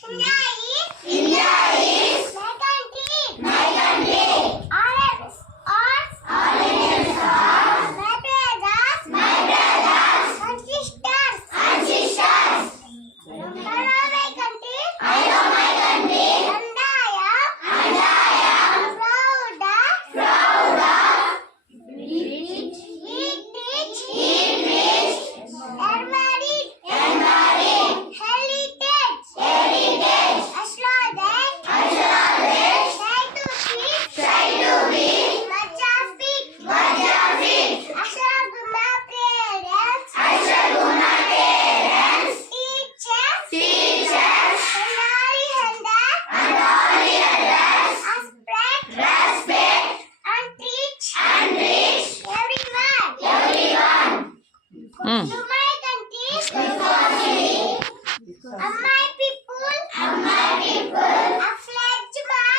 India is my country. All Indians are my brothers and sisters. I love my country and I am proud of eat rich and married heritage. Astrology try to be much of it. I shall do my parents, teachers, and all the others respect and teach everyone. And my people have pledged my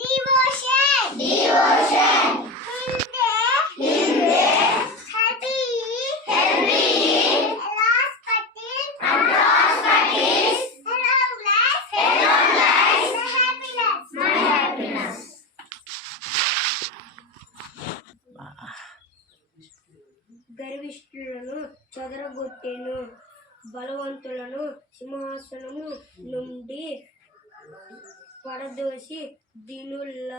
devotion. Hindi, help me in and prosperity and long life, my happiness. గర్విష్ఠులను చెదరగొట్టెను, బలవంతులను సింహాసనము నుండి పడదోసి దీనుల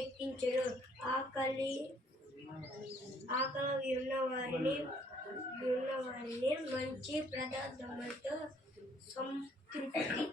ఎక్కించెను. ఆకలి ఉన్నవారిని మంచి పదార్థములతో సంతృప్తి